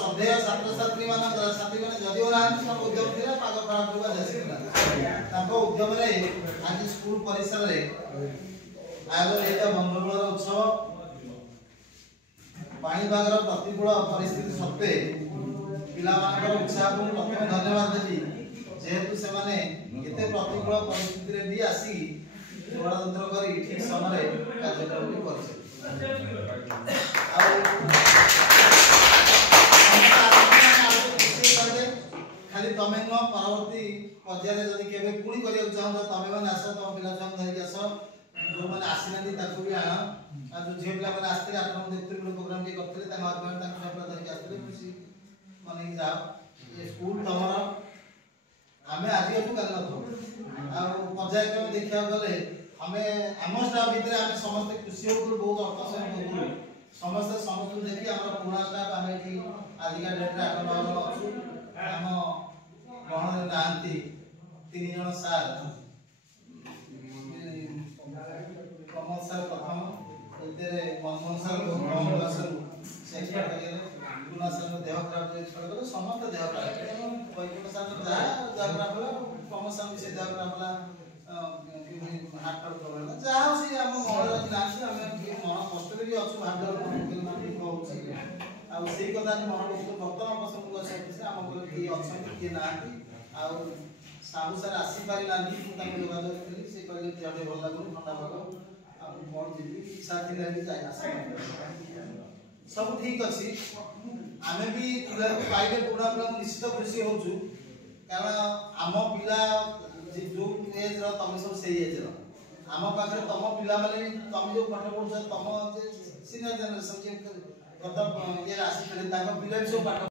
श्रद्धेय छात्र छात्री जदि उद्यम थी पाग खराब उद्यम आज स्कूल परिसर आयोजित बंधुमेल उत्सव पाणीपागर प्रतिकूल परिस्थिति सत्वे पिला उत्साह को प्रथम धन्यवाद देवी जेहेतु से प्रतिकूल परिस्थिति भी आसी गणतंत्र कर ठीक समय कार्यक्रम खाली तमें नुह परवर्ती पर्याय जब केवे पुणी करने चाहो तमें मैंने आस तुम पिला छुआ धरिक आस जो मैंने आसी भी आण आज जो झील पे आसते आप देखते प्रोग्राम करते धरिक आसते खुशी मन जाओ स्कूल तुम आम आज कल न पर्यायक्रम देखा गले आम आम स्टाफ भितर आम समस्त खुशी हो बहुत अर्थ समस्त समस्त देखिए आम पुराना स्टाफ आम ये आजिका डेट्रे 8-9 जन अच्छु आम गण नहांती 3 जन सार कमल सार प्रथम मनमोहन सार बहुत गुना सार देह खराब छड़ समस्त देह खराब वैकुंठ सार देह खराब है कमल सार से देह खराब हार्ट प्रॉब्लम जहाँ से आम गणराज ना मन कष्ट भी अच्छे भाव से कथा मन बर्तमान पसंद अच्छे आम घर किए अच्छा किए ना साहू सार आसी पारि ना जोगाजोग करी से कहले देहटे भल लगुनि ठंडा पाग कौन जी इच्छा थी सब ठीक अच्छी आम भी पिला पाइले पुरा पिला निश्चित खुशी होचु कारण आम पिला जो एज तमें सब से एज आम पाखे तुम पिला माने तुम जो पाठ पढ़ुछ तुम सीनियर जनरेशन गत ये आसी पिला भी सब पाठ